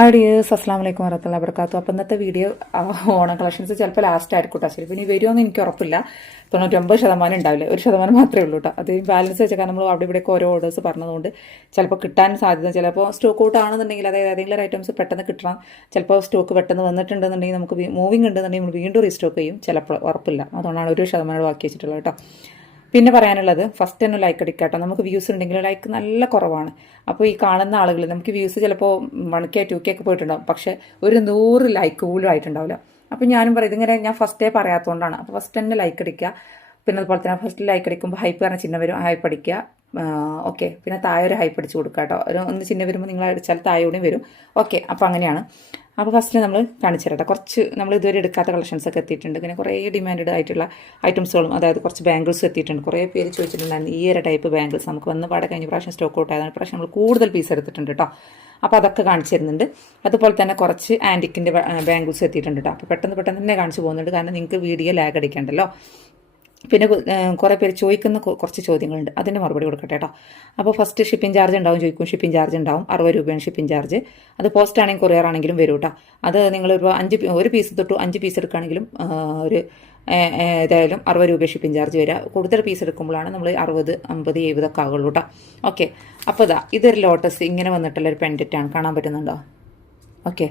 Hi dears അസ്സാം വലൈക്കും വരത്തുള്ള അവർക്കാത്തു അപ്പം ഇന്നത്തെ വീഡിയോ ഓണ കളക്ഷൻസ് ചിലപ്പോൾ ലാസ്റ്റ് ആയിരിക്കും കേട്ടോ. ശരി ഇനി വരുമോയെന്ന് എനിക്ക് ഉറപ്പില്ല. തൊണ്ണൂറ്റൊമ്പത് ശതമാനം ഉണ്ടാവില്ല. ഒരു ശതമാനം മാത്രമേ ഉള്ളൂ കേട്ടോ. അത് ബാലൻസ് വെച്ചാൽ നമ്മൾ അവിടെ ഇവിടെയൊക്കെ ഓരോ ഓർഡേഴ്സ് പറഞ്ഞതുകൊണ്ട് ചിലപ്പോൾ കിട്ടാൻ സാധ്യത ചിലപ്പോൾ സ്റ്റോക്ക് ഔട്ട് ആണെന്നുണ്ടെങ്കിൽ അതായത് ഏതെങ്കിലും ഐറ്റംസ് പെട്ടെന്ന് കിട്ടണം. ചിലപ്പോൾ സ്റ്റോക്ക് പെട്ടെന്ന് വന്നിട്ടുണ്ടെന്നുണ്ടെങ്കിൽ നമുക്ക് മൂവിങ് ഉണ്ടെന്നുണ്ടെങ്കിൽ നമ്മൾ വീണ്ടും റീസ്റ്റോക്ക് ചെയ്യും. ചിലപ്പോൾ ഉറപ്പില്ല. അതുകൊണ്ടാണ് ഒരു ശതമാനം ബാക്കി വെച്ചിട്ടുള്ളത് കേട്ടോ. പിന്നെ പറയാനുള്ളത് ഫസ്റ്റ് തന്നെ ലൈക്ക് അടിക്കാട്ടോ. നമുക്ക് വ്യൂസ് ഉണ്ടെങ്കിൽ ലൈക്ക് നല്ല കുറവാണ്. അപ്പോൾ ഈ കാണുന്ന ആളുകൾ നമുക്ക് വ്യൂസ് ചിലപ്പോൾ വൺ കെ ടു കെ ഒക്കെ പോയിട്ടുണ്ടാവും. പക്ഷേ ഒരു നൂറ് ലൈക്ക് പോലും ആയിട്ടുണ്ടാവില്ല. അപ്പോൾ ഞാനും പറയും ഇതിങ്ങനെ ഞാൻ ഫസ്റ്റേ പറയാത്തതുകൊണ്ടാണ് അപ്പോൾ ഫസ്റ്റ് തന്നെ ലൈക്ക് അടിക്കുക. പിന്നെ അതുപോലെ തന്നെ ഫസ്റ്റ് ലൈക്ക് അടിക്കുമ്പോൾ ഹൈപ്പ് പറഞ്ഞ ചിഹ്നം വരും. ഹൈപ്പ് അടിക്കുക. ഓക്കെ. പിന്നെ താഴെ ഒരു ഹൈപ്പ് അടിച്ച് കൊടുക്കുക കേട്ടോ. ഒരു ഒന്ന് ചിഹ്നം വരുമ്പോൾ നിങ്ങൾ അടിച്ചാൽ താഴെയോടെയും വരും. ഓക്കെ അപ്പോൾ അങ്ങനെയാണ്. അപ്പോൾ ഫസ്റ്റ് നമ്മൾ കാണിച്ചു കുറച്ച് നമ്മൾ ഇതുവരെ എടുക്കാത്ത കളക്ഷൻസ് ഒക്കെ എത്തിയിട്ടുണ്ട്. പിന്നെ കുറേ ഡിമാൻഡ് ആയിട്ടുള്ള ഐറ്റംസുകളും അതായത് കുറച്ച് ബാംഗിൾസ് എത്തിയിട്ടുണ്ട്. കുറേ പേര് ചോദിച്ചിട്ടുണ്ടായിരുന്നു ഈ ഒരു ടൈപ്പ് ബാംഗിൾസ് നമുക്ക് വന്ന് പാടെ കഴിഞ്ഞ പ്രാവശ്യം സ്റ്റോക്ക് ഔട്ട് ആയതാണ്. പ്രാവശ്യം നമ്മൾ കൂടുതൽ പീസ് എടുത്തിട്ടുണ്ട് കേട്ടോ. അപ്പോൾ അതൊക്കെ കാണിച്ചു തരുന്നുണ്ട്. അതുപോലെ തന്നെ കുറച്ച് ആന്റിക്കിന്റെ ബാംഗിൾസ് എത്തിയിട്ടുണ്ട് കേട്ടോ. അപ്പോൾ പെട്ടെന്ന് പെട്ടെന്ന് തന്നെ കാണിച്ചു പോകുന്നുണ്ട്. കാരണം നിങ്ങൾക്ക് വീഡിയോ ലാഗ് അടിക്കണ്ടല്ലോ. പിന്നെ കുറേ പേര് ചോദിക്കുന്ന കുറച്ച് ചോദ്യങ്ങളുണ്ട്. അതിന്റെ മറുപടി കൊടുക്കട്ടെ കേട്ടോ. അപ്പോൾ ഫസ്റ്റ് ഷിപ്പിംഗ് ചാർജ് ഉണ്ടാവും ചോദിക്കും. ഷിപ്പിംഗ് ചാർജ് ഉണ്ടാവും. അറുപത് രൂപയാണ് ഷിപ്പിംഗ് ചാർജ് അത് പോസ്റ്റ് ആണെങ്കിൽ കൊറിയർ ആണെങ്കിലും വരും കേട്ടോ. അത് ഒരു അഞ്ച് ഒരു പീസ് തൊട്ട് അഞ്ച് പീസ് എടുക്കുകയാണെങ്കിലും ഒരു ഏതായാലും അറുപത് രൂപ ഷിപ്പിംഗ് ചാർജ് വരിക. കൂടുതൽ പീസ് എടുക്കുമ്പോഴാണ് നമ്മൾ അറുപത് അമ്പത് എഴുപതൊക്കെ ആകുള്ളൂ കേട്ടോ. ഓക്കെ അപ്പോൾ ഇതാ ഇതൊരു ലോട്ടസ് ഇങ്ങനെ വന്നിട്ടുള്ള ഒരു പെൻഡറ്റാണ് കാണാൻ പറ്റുന്നുണ്ടോ? ഓക്കെ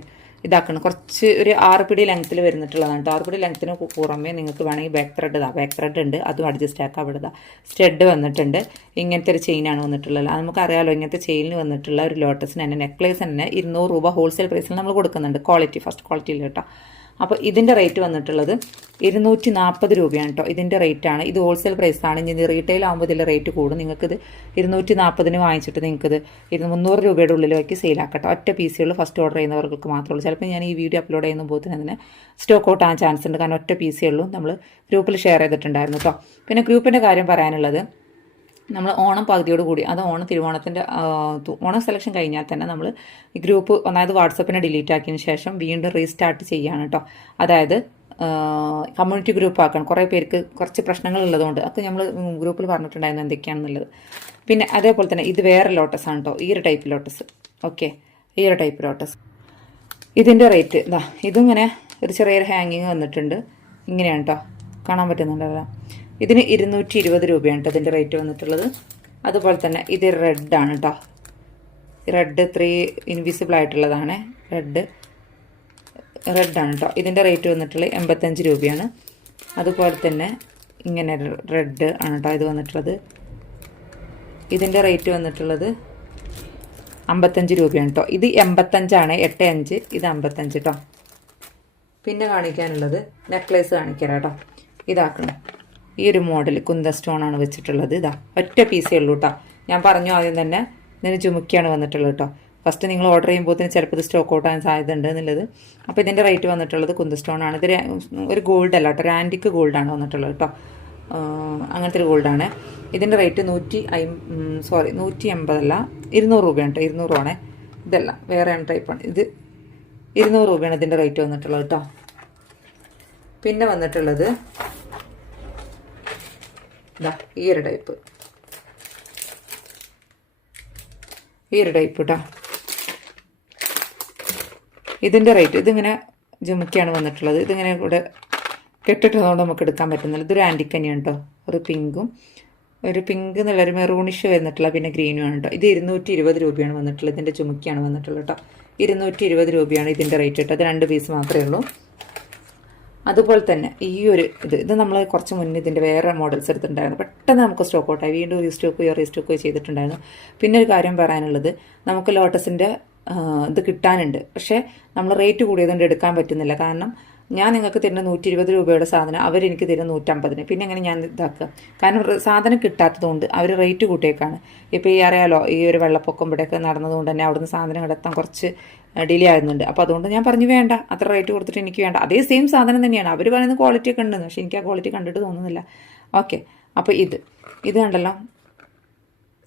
ഇതാക്കണം. കുറച്ച് ഒരു ആറ് പിടി ലെങ്ത്തിൽ വരുന്നിട്ടുള്ളതാണ് കേട്ടോ ആറ് പിടി ലെങ്ത്തിന് പുറമേ നിങ്ങൾക്ക് വേണമെങ്കിൽ ബാക്ക് ത്രെഡ് ഇതാ ബാക്ക് ത്രെഡ് ഉണ്ട്. അതും അഡ്ജസ്റ്റ് ആക്കാം അവിടെ ഇതാ. സ്റ്റെഡ് വന്നിട്ടുണ്ട്. ഇങ്ങനത്തെ ഒരു ചെയിനാണ് വന്നിട്ടുള്ളത്. അത് നമുക്കറിയാമല്ലോ ഇങ്ങനത്തെ ചെയിനിൽ വന്നിട്ടുള്ള ഒരു ലോട്ടസിന് തന്നെ നെക്ലേസ് തന്നെ ഇരുന്നൂറ് രൂപ ഹോൾസെയിൽ പ്രൈസിൽ നമ്മൾ കൊടുക്കുന്നുണ്ട്. ക്വാളിറ്റി ഫസ്റ്റ് ക്വാളിറ്റിയിൽ കേട്ടോ. അപ്പോൾ ഇതിന്റെ റേറ്റ് വന്നിട്ടുള്ളത് ഇരുന്നൂറ്റി നാൽപ്പത് രൂപയാണ് കേട്ടോ ഇതിന്റെ റേറ്റാണ് ഇത് ഹോൾസെയിൽ പ്രൈസ് ആണ്. ഇനി റീറ്റെയിൽ ആകുമ്പോൾ ഇതിന്റെ റേറ്റ് കൂടും. നിങ്ങൾക്കിത് ഇരുന്നൂറ്റി നാൽപ്പതിന് വാങ്ങിച്ചിട്ട് നിങ്ങൾക്കിത് ഇരുന്ന് രൂപയുടെ രൂപയുടെ ഉള്ളിലേക്ക് സെയിലാക്കട്ടോ ഒറ്റ പീസുകൾ ഫസ്റ്റ് ഓർഡർ ചെയ്യുന്നവർക്ക് മാത്രമേ ഉള്ളൂ. ചിലപ്പോൾ ഞാൻ ഈ വീഡിയോ അപ്ലോഡ് ചെയ്യുന്ന പോലെ തന്നെ സ്റ്റോക്ക് ഔട്ട് ആകാൻ ചാൻസ് ഉണ്ട്. കാരണം ഒറ്റ പീസേ ഉള്ളൂ. നമ്മൾ ഗ്രൂപ്പിൽ ഷെയർ ചെയ്തിട്ടുണ്ടായിരുന്നു കേട്ടോ പിന്നെ ഗ്രൂപ്പിന്റെ കാര്യം പറയാനുള്ളത് നമ്മൾ ഓണം പകുതിയോട് കൂടി അത് ഓണം തിരുവോണത്തിന്റെ ഓണം സെലക്ഷൻ കഴിഞ്ഞാൽ തന്നെ നമ്മൾ ഈ ഗ്രൂപ്പ് ഒന്നാമത് വാട്സപ്പിനെ ഡിലീറ്റ് ആക്കിയതിന് ശേഷം വീണ്ടും റീസ്റ്റാർട്ട് ചെയ്യുകയാണ് കേട്ടോ അതായത് കമ്മ്യൂണിറ്റി ഗ്രൂപ്പ് ആക്കണം. കുറേ പേർക്ക് കുറച്ച് പ്രശ്നങ്ങൾ ഉള്ളതുകൊണ്ട് അതൊക്കെ നമ്മൾ ഗ്രൂപ്പിൽ പറഞ്ഞിട്ടുണ്ടായിരുന്നു എന്തൊക്കെയാണെന്നുള്ളത് പിന്നെ അതേപോലെ തന്നെ ഇത് വേറെ ലോട്ടസ് ആണ് കേട്ടോ ഈ ഒരു ടൈപ്പ് ലോട്ടസ് ഓക്കെ ഈ ഒരു ടൈപ്പ് ലോട്ടസ് ഇതിന്റെ റേറ്റ് ഇതാ ഇതിങ്ങനെ ഒരു ചെറിയൊരു ഹാങ്ങിങ് വന്നിട്ടുണ്ട്. ഇങ്ങനെയാണ് കേട്ടോ കാണാൻ പറ്റുന്നുണ്ടല്ലോ. ഇതിന് ഇരുന്നൂറ്റി ഇരുപത് രൂപയാണ് കേട്ടോ ഇതിന്റെ റേറ്റ് വന്നിട്ടുള്ളത്. അതുപോലെ തന്നെ ഇത് റെഡ് ആണ് കേട്ടോ റെഡ് ത്രീ ഇൻവിസിബിൾ ആയിട്ടുള്ളതാണ്. റെഡ് റെഡാണ് കേട്ടോ ഇതിന്റെ റേറ്റ് വന്നിട്ടുള്ളത് എൺപത്തഞ്ച് രൂപയാണ്. അതുപോലെ തന്നെ ഇങ്ങനെ റെഡ് ആണ് കേട്ടോ ഇത് വന്നിട്ടുള്ളത്. ഇതിന്റെ റേറ്റ് വന്നിട്ടുള്ളത് അമ്പത്തഞ്ച് രൂപയാണ് കേട്ടോ ഇത് എൺപത്തഞ്ചാണ് എട്ട് അഞ്ച് ഇത് അമ്പത്തഞ്ച് കേട്ടോ പിന്നെ കാണിക്കാനുള്ളത് നെക്ലേസ് കാണിക്കാം കേട്ടോ ഇതാക്കണം ഈ ഒരു മോഡൽ കുന്ത സ്റ്റോൺ ആണ് വെച്ചിട്ടുള്ളത്. ഇതാ ഒറ്റ പീസേ ഉള്ളൂ കേട്ടോ ഞാൻ പറഞ്ഞു ആദ്യം തന്നെ ഇതിന് ചുമക്കിയാണ് വന്നിട്ടുള്ളത് കേട്ടോ ഫസ്റ്റ് നിങ്ങൾ ഓർഡർ ചെയ്യുമ്പോൾ തന്നെ ചിലപ്പോൾ ഇത് സ്റ്റോക്ക് ഔട്ട് ആകാൻ സാധ്യത ഉണ്ട് എന്നുള്ളത്. അപ്പോൾ ഇതിന്റെ റേറ്റ് വന്നിട്ടുള്ളത് കുന്ത സ്റ്റോൺ ആണ്. ഇത് ഒരു ഗോൾഡ് അല്ല കേട്ടോ ആന്റിക്ക് ഗോൾഡാണ് വന്നിട്ടുള്ളത് കേട്ടോ അങ്ങനത്തെ ഒരു ഗോൾഡാണ് ഇതിന്റെ റേറ്റ് നൂറ്റി അയ് സോറി നൂറ്റി എൺപതല്ല ഇരുന്നൂറ് രൂപയാണ് കേട്ടോ ഇരുന്നൂറാണ് ഇതല്ല വേറെ ടൈപ്പാണ് ഇത് ഇരുന്നൂറ് രൂപയാണ് ഇതിന്റെ റേറ്റ് വന്നിട്ടുള്ളത് കേട്ടോ പിന്നെ വന്നിട്ടുള്ളത് ഇതാ ഈ ഒരു ടൈപ്പ്. ഈ ഒരു ടൈപ്പ് കേട്ടോ ഇതിന്റെ റേറ്റ് ഇതിങ്ങനെ ജുമുക്കിയാണ് വന്നിട്ടുള്ളത്. ഇതിങ്ങനെ കൂടെ കെട്ടിട്ടതുകൊണ്ട് നമുക്ക് എടുക്കാൻ പറ്റുന്നില്ല. ഇതൊരു ആന്റിക് തന്നെയാണ് കേട്ടോ ഒരു പിങ്കും ഒരു പിങ്ക് എന്നുള്ള ഒരു മെറൂണിഷ് വന്നിട്ടുള്ള പിന്നെ ഗ്രീനും ആണ് കേട്ടോ ഇത് ഇരുന്നൂറ്റി ഇരുപത് രൂപയാണ് വന്നിട്ടുള്ളത്. ഇതിന്റെ ചുമക്കിയാണ് വന്നിട്ടുള്ളത് കേട്ടോ ഇരുന്നൂറ്റി ഇരുപത് രൂപയാണ് ഇതിന്റെ റേറ്റ് കേട്ടോ അത് രണ്ട് പീസ് മാത്രമേ ഉള്ളൂ. അതുപോലെ തന്നെ ഈ ഒരു ഇത് ഇത് നമ്മൾ കുറച്ച് മുന്നേ ഇതിന്റെ വേറെ മോഡൽസ് എടുത്തിട്ടുണ്ടായിരുന്നു. പെട്ടെന്ന് നമുക്ക് സ്റ്റോക്ക് ഔട്ടായി വീണ്ടും റീസ്റ്റോക്ക് ചെയ്യുക റീസ്റ്റോക്ക് ചെയ്തിട്ടുണ്ടായിരുന്നു. പിന്നെ ഒരു കാര്യം പറയാനുള്ളത് നമുക്ക് ലോട്ടസിന്റെ ഇത് കിട്ടാനുണ്ട്. പക്ഷേ നമ്മൾ റേറ്റ് കൂടിയതുകൊണ്ട് എടുക്കാൻ പറ്റുന്നില്ല. കാരണം ഞാൻ നിങ്ങൾക്ക് തരുന്ന നൂറ്റി ഇരുപത് രൂപയുടെ സാധനം അവരെനിക്ക് തരുന്ന നൂറ്റമ്പതിന്. പിന്നെ എങ്ങനെ ഞാൻ ഇതാക്കുക? കാരണം സാധനം കിട്ടാത്തതുകൊണ്ട് അവർ റേറ്റ് കൂട്ടിയേക്കാണ്. ഇപ്പോൾ ഈ അറിയാലോ ഈ ഒരു വെള്ളപ്പൊക്കം ഇവിടെയൊക്കെ നടന്നതുകൊണ്ട് തന്നെ അവിടുന്ന് സാധനം കിടത്താൻ കുറച്ച് ഡിലേ ആകുന്നുണ്ട് അപ്പോൾ അതുകൊണ്ട് ഞാൻ പറഞ്ഞു വേണ്ട അത്ര റേറ്റ് കൊടുത്തിട്ട് എനിക്ക് വേണ്ട. അതേ സെയിം സാധനം തന്നെയാണ്. അവർ പറയുന്ന ക്വാളിറ്റി ഒക്കെ ഉണ്ടെന്ന്. പക്ഷേ എനിക്ക് ആ ക്വാളിറ്റി കണ്ടിട്ട് തോന്നുന്നില്ല. ഓക്കെ അപ്പോൾ ഇത്. ഇത് കണ്ടല്ലോ.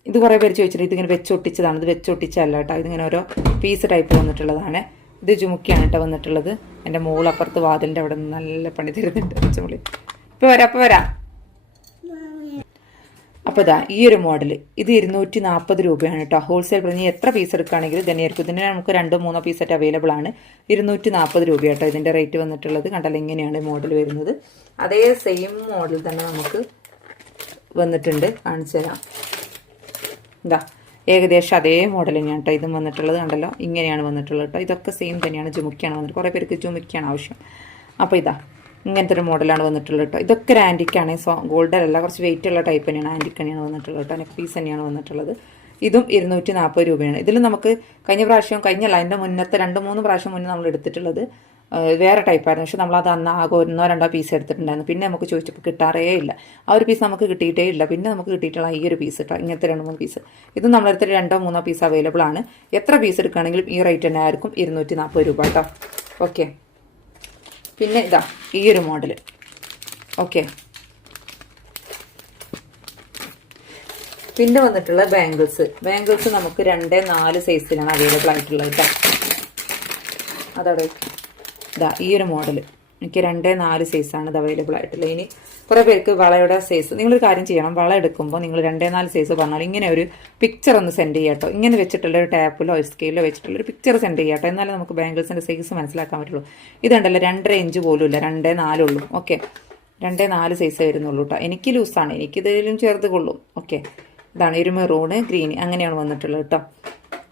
ഇത് കുറേ പേര് ചോദിച്ചിട്ട് ഇതിങ്ങനെ വെച്ചൊട്ടിച്ചതാണ് ഇത് വെച്ചൊട്ടിച്ചല്ല കേട്ടോ. ഇതിങ്ങനെ ഓരോ പീസ് ടൈപ്പ് വന്നിട്ടുള്ളതാണ്. ഇത് ചുമുക്കിയാണ് കേട്ടോ വന്നിട്ടുള്ളത്. എന്റെ മോളപ്പുറത്ത് വാതിലിന്റെ അവിടെ നിന്ന് നല്ല പണി തരുന്നുണ്ട്. ചുമളി ഇപ്പോൾ വരാം അപ്പോൾ വരാം. അപ്പോൾ ഇതാ ഈ ഒരു മോഡൽ ഇത് ഇരുന്നൂറ്റി നാൽപ്പത് രൂപയാണ് കേട്ടോ. ഹോൾസെയിൽ പറഞ്ഞ് എത്ര പീസ് എടുക്കുകയാണെങ്കിലും തന്നെയായിരിക്കും. ഇതിന് നമുക്ക് രണ്ടോ മൂന്നോ പീസായിട്ട് അവൈലബിൾ ആണ്. ഇരുന്നൂറ്റി നാൽപ്പത് രൂപ കേട്ടോ ഇതിന്റെ റേറ്റ് വന്നിട്ടുള്ളത്. കണ്ടാൽ ഇങ്ങനെയാണ് മോഡൽ വരുന്നത്. അതേ സെയിം മോഡൽ തന്നെ നമുക്ക് വന്നിട്ടുണ്ട്. കാണിച്ചു തരാം. ഇതാ ഏകദേശം അതേ മോഡൽ തന്നെയാണ് കേട്ടോ ഇതും വന്നിട്ടുള്ളത് കണ്ടല്ലോ? ഇങ്ങനെയാണ് വന്നിട്ടുള്ളത് കേട്ടോ ഇതൊക്കെ സെയിം തന്നെയാണ്. ജുമുക്കിയാണ് വന്നിട്ട്. കുറേ പേർക്ക് ജുമുക്കിയാണ് ആവശ്യം. അപ്പോൾ ഇതാ ഇങ്ങനത്തെ ഒരു മോഡലാണ് വന്നിട്ടുള്ളത് കേട്ടോ ഇതൊക്കെ ഒരു ആന്റിക്കാണ് സോ ഗോൾഡൻ അല്ല കുറച്ച് വെയിറ്റ് ഉള്ള ടൈപ്പ് തന്നെയാണ്. ആന്റിക്ക് തന്നെയാണ് വന്നിട്ടുള്ളത് കേട്ടോ നെക്ക് പീസ് തന്നെയാണ് വന്നിട്ടുള്ളത്. ഇതും ഇരുന്നൂറ്റി നാൽപ്പത് രൂപയാണ്. ഇതിൽ നമുക്ക് കഴിഞ്ഞ പ്രാവശ്യം കഴിഞ്ഞല്ല അതിന്റെ മുന്നത്തെ രണ്ട് മൂന്ന് പ്രാവശ്യം മുന്നേ നമ്മൾ എടുത്തിട്ടുള്ളത് വേറെ ടൈപ്പായിരുന്നു പക്ഷെ നമ്മളത് അന്ന് ആകെ ഒന്നോ രണ്ടോ പീസ് എടുത്തിട്ടുണ്ടായിരുന്നു. പിന്നെ നമുക്ക് ചോദിച്ചപ്പോൾ കിട്ടാറേ ഇല്ല. ആ ഒരു പീസ് നമുക്ക് കിട്ടിയിട്ടേ ഇല്ല. പിന്നെ നമുക്ക് കിട്ടിയിട്ടുള്ള ഈ ഒരു പീസ് കേട്ടോ ഇങ്ങനത്തെ രണ്ട് മൂന്ന് പീസ് ഇത് നമ്മളടുത്ത് രണ്ടോ മൂന്നോ പീസ് അവൈലബിൾ ആണ്. എത്ര പീസ് എടുക്കുകയാണെങ്കിലും ഈ റേറ്റ് തന്നെ ആയിരിക്കും. ഇരുന്നൂറ്റി നാൽപ്പത് രൂപ കേട്ടോ ഓക്കെ പിന്നെ ഇതാ ഈ ഒരു മോഡൽ ഓക്കെ പിന്നെ വന്നിട്ടുള്ള ബാംഗിൾസ് ബാംഗിൾസ് നമുക്ക് രണ്ട് നാല് സൈസിലാണ് അവൈലബിൾ ആയിട്ടുള്ളത് കേട്ടോ അതവിടെ ഇതാ ഈ ഒരു മോഡൽ എനിക്ക് രണ്ട് നാല് സൈസാണ് ഇത് അവൈലബിൾ ആയിട്ടുള്ളത്. ഇനി കുറേ പേർക്ക് വളയുടെ സൈസ് നിങ്ങളൊരു കാര്യം ചെയ്യണം. വള എടുക്കുമ്പോൾ നിങ്ങൾ രണ്ടേ നാല് സൈസ് പറഞ്ഞാൽ ഇങ്ങനെ ഒരു പിക്ചർ ഒന്ന് സെൻഡ് ചെയ്യാട്ടോ ഇങ്ങനെ വെച്ചിട്ടുള്ള ഒരു ടാപ്പിലോ സ്കെയിലോ വെച്ചിട്ടുള്ള ഒരു പിക്ചർ സെൻഡ് ചെയ്യാട്ടോ എന്നാലും നമുക്ക് ബാംഗിൾസിന്റെ സൈസ് മനസ്സിലാക്കാൻ പറ്റുള്ളൂ. ഇതുണ്ടല്ലോ രണ്ടര ഇഞ്ച് പോലും ഇല്ല. രണ്ടേ നാലുള്ളൂ ഓക്കെ രണ്ടേ നാല് സൈസ് വരുന്നുള്ളൂ കേട്ടോ എനിക്ക് ലൂസാണ് എനിക്കിതിലും ചേർത്ത് കൊള്ളും. ഓക്കെ ഇതാണ് ഒരു മെറൂണ് ഗ്രീൻ അങ്ങനെയാണ് വന്നിട്ടുള്ളത് കേട്ടോ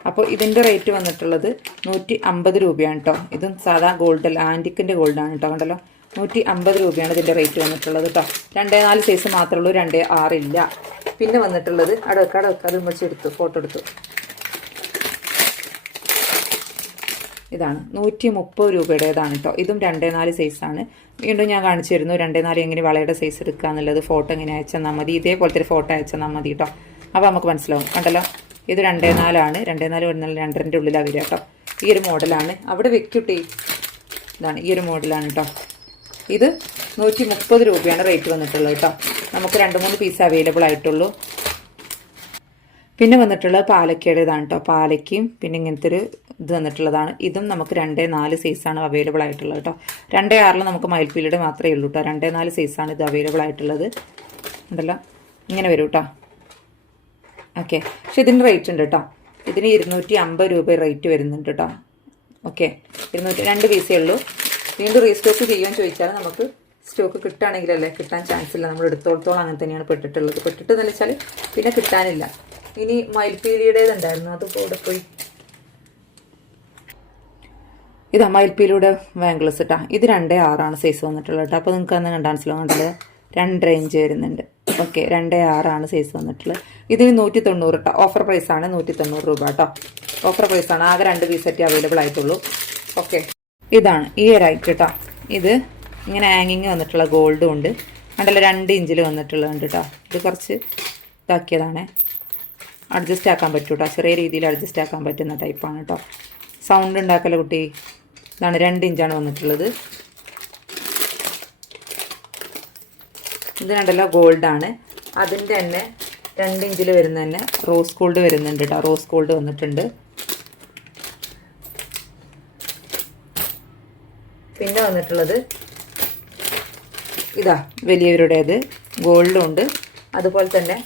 അപ്പോൾ ഇതിന്റെ റേറ്റ് വന്നിട്ടുള്ളത് നൂറ്റി അമ്പത് രൂപയാണ് കേട്ടോ. ഇതും സാധാ ഗോൾഡ് അല്ല ആന്റിക്കിന്റെ ഗോൾഡാണ് കേട്ടോ. കണ്ടല്ലോ? നൂറ്റി അമ്പത് രൂപയാണ് ഇതിന്റെ റേറ്റ് വന്നിട്ടുള്ളത് കേട്ടോ. രണ്ടേ നാല് സൈസ് മാത്രമേ ഉള്ളൂ രണ്ടേ ആറില്ല പിന്നെ വന്നിട്ടുള്ളത് അവിടെ വെക്കാം അവിടെ വെക്കാം. അത് മുറിച്ചെടുത്തു ഫോട്ടോ എടുത്തു. ഇതാണ് നൂറ്റി മുപ്പത് രൂപയുടേതാണ് കേട്ടോ. ഇതും രണ്ടേ നാല് സൈസാണ് വീണ്ടും ഞാൻ കാണിച്ചു തരുന്നു രണ്ടേ നാല് എങ്ങനെ വളയുടെ സൈസ് എടുക്കുക എന്നുള്ളത് ഫോട്ടോ എങ്ങനെ അയച്ചെന്നാൽ മതി. ഇതേപോലത്തെ ഫോട്ടോ അയച്ചെന്നാൽ മതി കേട്ടോ. അപ്പോൾ നമുക്ക് മനസ്സിലാവും. കണ്ടല്ലോ? ഇത് രണ്ടേ നാലാണ്. രണ്ടേ നാല് വരുന്ന രണ്ടരന്റെ ഉള്ളിലാണ് വരിക കേട്ടോ. ഈ ഒരു മോഡലാണ്. അവിടെ വെക്കൂട്ടി. ഇതാണ് ഈ ഒരു മോഡലാണ് കേട്ടോ. ഇത് നൂറ്റി മുപ്പത് രൂപയാണ് റേറ്റ് വന്നിട്ടുള്ളത് കേട്ടോ. നമുക്ക് രണ്ട് മൂന്ന് പീസ് അവൈലബിൾ ആയിട്ടുള്ളൂ. പിന്നെ വന്നിട്ടുള്ളത് പാലക്കയുടേതാണ് കേട്ടോ. പാലയ്ക്കും പിന്നെ ഇങ്ങനത്തെ ഒരു ഇത് വന്നിട്ടുള്ളതാണ്. ഇതും നമുക്ക് രണ്ടേ നാല് സൈസാണ് അവൈലബിൾ ആയിട്ടുള്ളത് കേട്ടോ. രണ്ടേ ആറിൽ നമുക്ക് മയിൽപ്പീലിയുടെ മാത്രമേ ഉള്ളൂ കേട്ടോ. രണ്ടേ നാല് സൈസാണ് ഇത് അവൈലബിൾ ആയിട്ടുള്ളത്. ഉണ്ടല്ലോ? ഇങ്ങനെ വരും കേട്ടോ. ഓക്കെ പക്ഷെ ഇതിന് റേറ്റ് ഉണ്ട് കേട്ടോ ഇതിന് ഇരുന്നൂറ്റി അമ്പത് രൂപ റേറ്റ് വരുന്നുണ്ട് കേട്ടോ ഓക്കെ ഇരുന്നൂറ്റി രണ്ട് പീസേ ഉള്ളൂ. വീണ്ടും റീസ്റ്റോക്ക് ചെയ്യുമെന്ന് ചോദിച്ചാൽ നമുക്ക് സ്റ്റോക്ക് കിട്ടുകയാണെങ്കിലല്ലേ കിട്ടാൻ ചാൻസ് ഇല്ല. നമ്മൾ എടുത്തോളത്തോളം അങ്ങനെ തന്നെയാണ് പെട്ടിട്ടുള്ളത്. പെട്ടിട്ടെന്ന് വെച്ചാൽ പിന്നെ കിട്ടാനില്ല. ഇനി മയിൽപ്പീലിയുടേതുണ്ടായിരുന്നു അത് കൂടെ പോയി? ഇത് മയിൽപ്പീലിയുടെ ബാംഗിൾസ് കേട്ടോ ഇത് രണ്ടേ ആറാണ് സൈസ് വന്നിട്ടുള്ളത് കേട്ടോ അപ്പോൾ നിങ്ങൾക്ക് അന്ന് കണ്ടാൻ മനസ്സിലാവും കണ്ടത് രണ്ട് റേഞ്ച് വരുന്നുണ്ട്. ഓക്കെ രണ്ട് ആറാണ് സൈസ് വന്നിട്ടുള്ളത്. ഇതിന് നൂറ്റി തൊണ്ണൂറ് കേട്ടോ ഓഫർ പ്രൈസാണ് നൂറ്റി തൊണ്ണൂറ് രൂപ കേട്ടോ ഓഫർ പ്രൈസാണ് ആകെ രണ്ട് പീസ് സെറ്റ് അവൈലബിൾ ആയിട്ടുള്ളൂ. ഓക്കെ ഇതാണ് ഈ ഒരു ഐറ്റം കേട്ടോ ഇത് ഇങ്ങനെ ഹാങ്ങിങ് വന്നിട്ടുള്ള ഗോൾഡും ഉണ്ട്. കണ്ടല്ലോ രണ്ട് ഇഞ്ചിൽ വന്നിട്ടുള്ളതുണ്ട് കേട്ടോ ഇത് കുറച്ച് ഇതാക്കിയതാണേ. അഡ്ജസ്റ്റ് ആക്കാൻ പറ്റും കേട്ടോ ചെറിയ രീതിയിൽ അഡ്ജസ്റ്റ് ആക്കാൻ പറ്റുന്ന ടൈപ്പാണ് കേട്ടോ സൗണ്ട് ഉണ്ടാക്കല കുട്ടി? ഇതാണ് രണ്ട് ഇഞ്ചാണ് വന്നിട്ടുള്ളത്. ഇത് കണ്ടല്ലോ ഗോൾഡാണ്. അതിന്റെ തന്നെ രണ്ട് ഇഞ്ചിൽ വരുന്ന തന്നെ റോസ് ഗോൾഡ് വരുന്നുണ്ട് കേട്ടോ റോസ് ഗോൾഡ് വന്നിട്ടുണ്ട്. പിന്നെ വന്നിട്ടുള്ളത് ഇതാ വലിയവരുടേത്. ഗോൾഡും ഉണ്ട് അതുപോലെ തന്നെ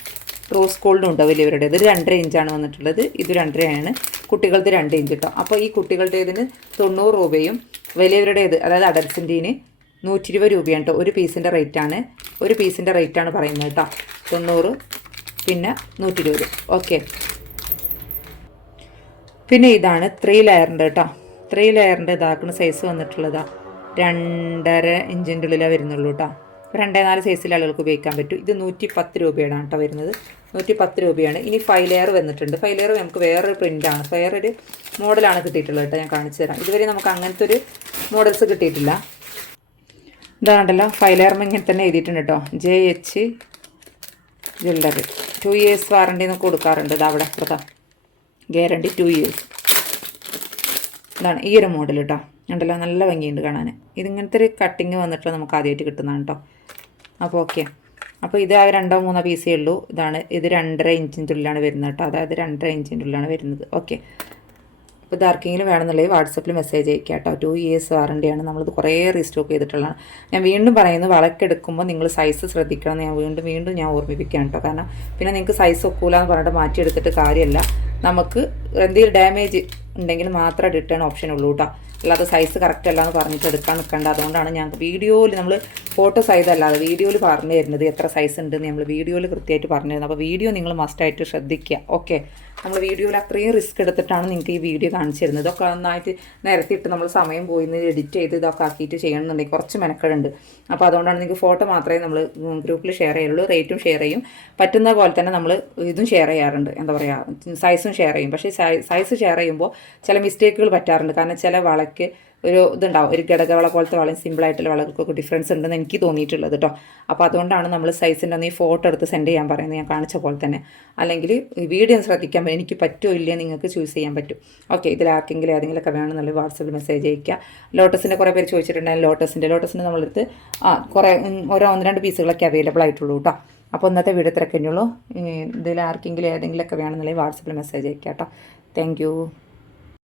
റോസ് ഗോൾഡും ഉണ്ട് വലിയവരുടേത്? രണ്ടര ഇഞ്ചാണ് വന്നിട്ടുള്ളത്. ഇത് രണ്ടരയാണ്. കുട്ടികളുടെ രണ്ട് ഇഞ്ച് കേട്ടോ അപ്പോൾ ഈ കുട്ടികളുടേതിന് തൊണ്ണൂറ് രൂപയും വലിയവരുടേത് അതായത് അഡൽസിന്റെന് നൂറ്റി ഇരുപത് രൂപയാണ് കേട്ടോ ഒരു പീസിന്റെ റേറ്റാണ് ഒരു പീസിന്റെ റേറ്റാണ് പറയുന്നത് കേട്ടോ. തൊണ്ണൂറ് പിന്നെ നൂറ്റി ഇരുപത് ഓക്കെ പിന്നെ ഇതാണ് ത്രീ ലെയറിന്റെ കേട്ടോ. ത്രീ ലെയറിന്റെ ഇതാക്കുന്ന സൈസ് വന്നിട്ടുള്ളതാ. രണ്ടര ഇഞ്ചിന്റെ ഉള്ളിലാണ് വരുന്നുള്ളൂ കേട്ടോ. രണ്ടേ നാല് സൈസിൽ ആളുകൾക്ക് ഉപയോഗിക്കാൻ പറ്റും. ഇത് നൂറ്റി പത്ത് രൂപയാണ് കേട്ടോ വരുന്നത്. നൂറ്റി പത്ത് രൂപയാണ്. ഇനി ഫൈവ് ലെയർ വന്നിട്ടുണ്ട്. ഫൈവ് ലെയർ നമുക്ക് വേറൊരു പ്രിന്റാണ് വേറൊരു മോഡലാണ് കിട്ടിയിട്ടുള്ളത് കേട്ടോ ഞാൻ കാണിച്ചു തരാം. ഇതുവരെ നമുക്ക് അങ്ങനത്തെ ഒരു മോഡൽസ് കിട്ടിയിട്ടില്ല. ഇതാണല്ലോ ലെയർ ഇങ്ങനെ തന്നെ എഴുതിയിട്ടുണ്ട് കേട്ടോ J H jewellery two years warranty എന്നൊക്കെ കൊടുക്കാറുണ്ട് ഇത് അവിടെ അപ്പുറത്താ ഗ്യാരണ്ടി ടു ഇയേഴ്സ് ഇതാണ് ഈ ഒരു മോഡൽ കേട്ടോ ഉണ്ടല്ലോ നല്ല ഭംഗിയുണ്ട് കാണാൻ ഇതിങ്ങനത്തെ ഒരു കട്ടിങ് വന്നിട്ട് നമുക്ക് ആദ്യമായിട്ട് കിട്ടുന്നതാണ് കേട്ടോ അപ്പോൾ ഓക്കെ അപ്പോൾ ഇത് ആ രണ്ടോ മൂന്നോ പീസേ ഉള്ളൂ. ഇതാണ് ഇത് രണ്ടര ഇഞ്ചിന്റെ ഉള്ളിലാണ് വരുന്നത് കേട്ടോ അതായത് രണ്ടര ഇഞ്ചിന്റെ ഉള്ളിലാണ് വരുന്നത്. ഓക്കെ അപ്പോൾ ഇത് ആർക്കെങ്കിലും വേണമെന്നുള്ളത് വാട്സപ്പിൽ മെസ്സേജ് അയക്കുക കേട്ടോ. ടു ഇയേഴ്സ് വാറണ്ടിയാണ് നമ്മളിത് കുറേ റീസ്റ്റോക്ക് ചെയ്തിട്ടുള്ളതാണ്. ഞാൻ വീണ്ടും പറയുന്നു വളക്കെടുക്കുമ്പോൾ നിങ്ങൾ സൈസ് ശ്രദ്ധിക്കണം ഞാൻ വീണ്ടും വീണ്ടും ഞാൻ ഓർമ്മിപ്പിക്കുകയാണ് കേട്ടോ. കാരണം പിന്നെ നിങ്ങൾക്ക് സൈസ് ഒക്കൂല എന്ന് പറഞ്ഞിട്ട് മാറ്റിയെടുത്തിട്ട് കാര്യമല്ല. നമുക്ക് എന്തെങ്കിലും ഡാമേജ് ഉണ്ടെങ്കിൽ മാത്രമേ റിട്ടേൺ ഓപ്ഷൻ ഉള്ളൂ കേട്ടോ. അല്ലാതെ സൈസ് കറക്റ്റ് അല്ല എന്ന് പറഞ്ഞിട്ട് എടുക്കാൻ നിൽക്കേണ്ട അതുകൊണ്ടാണ് ഞാൻ വീഡിയോയിൽ നമ്മൾ ഫോട്ടോ സൈസ് അല്ലാതെ വീഡിയോയിൽ പറഞ്ഞു തരുന്നത് എത്ര സൈസ് ഉണ്ടെന്ന് നമ്മൾ വീഡിയോയിൽ കൃത്യമായിട്ട് പറഞ്ഞു തരുന്നത്. അപ്പോൾ വീഡിയോ നിങ്ങൾ മസ്റ്റായിട്ട് ശ്രദ്ധിക്കുക. ഓക്കെ നമ്മൾ വീഡിയോയിൽ അത്രയും റിസ്ക് എടുത്തിട്ടാണ് നിങ്ങൾക്ക് ഈ വീഡിയോ കാണിച്ചു തരുന്നത്. ഇതൊക്കെ നന്നായിട്ട് നിരത്തിയിട്ട് നമ്മൾ സമയം പോയി എഡിറ്റ് ചെയ്ത് ഇതൊക്കെ ആക്കിയിട്ട് ചെയ്യണമെന്നുണ്ടെങ്കിൽ കുറച്ച് മെനക്കെടുണ്ട്. അപ്പോൾ അതുകൊണ്ടാണ് നിങ്ങൾക്ക് ഫോട്ടോ മാത്രമേ നമ്മൾ ഗ്രൂപ്പിൽ ഷെയർ ചെയ്യുള്ളൂ. റേറ്റും ഷെയർ ചെയ്യും. പറ്റുന്ന പോലെ തന്നെ നമ്മൾ ഇതും ഷെയർ ചെയ്യാറുണ്ട്. എന്താ പറയുക സൈസും ഷെയർ ചെയ്യും. പക്ഷേ സൈസ് ഷെയർ ചെയ്യുമ്പോൾ ചില മിസ്റ്റേക്കുകൾ പറ്റാറുണ്ട്. കാരണം ചില വളയ്ക്ക് ഒരു ഇതുണ്ടാവും. ഒരു ഘടകവള പോലത്തെ വളരെ സിമ്പിളായിട്ടുള്ള വളകൾക്കൊക്കെ ഡിഫറൻസ് ഉണ്ടെന്ന് എനിക്ക് തോന്നിയിട്ടുള്ളത് കേട്ടോ അപ്പോൾ അതുകൊണ്ടാണ് നമ്മൾ സൈസിന്റെ ഒന്ന് ഈ ഫോട്ടോ എടുത്ത് സെൻഡ് ചെയ്യാൻ പറയുന്നത് ഞാൻ കാണിച്ച പോലെ തന്നെ. അല്ലെങ്കിൽ വീഡിയോ ശ്രദ്ധിക്കാൻ എനിക്ക് പറ്റുമോ ഇല്ലയോ നിങ്ങൾക്ക് ചൂസ് ചെയ്യാൻ പറ്റും. ഓക്കെ ആർക്കെങ്കിലും ഏതെങ്കിലുമൊക്കെ വേണമെന്നുള്ള വാട്സപ്പിൽ മെസ്സേജ് അയക്കുക ലോട്ടസിന്റെ കുറേ പേര് ചോദിച്ചിട്ടുണ്ടായിരുന്നു ലോട്ടസിന്റെ. ലോട്ടസിന്റെ നമ്മളെടുത്ത് ആ കുറേ ഓരോ ഒന്ന് രണ്ട് പീസുകളൊക്കെ അവൈലബിൾ ആയിട്ടുള്ളൂ കേട്ടോ അപ്പോൾ ഇന്നത്തെ വീഡിയോ ഇത്രയൊക്കെ ഉള്ളൂ. ഇതിൽ ആർക്കെങ്കിലും ഏതെങ്കിലുമൊക്കെ വേണമെന്നുണ്ടെങ്കിൽ വാട്സപ്പിൽ മെസ്സേജ് അയക്കുക കേട്ടോ താങ്ക്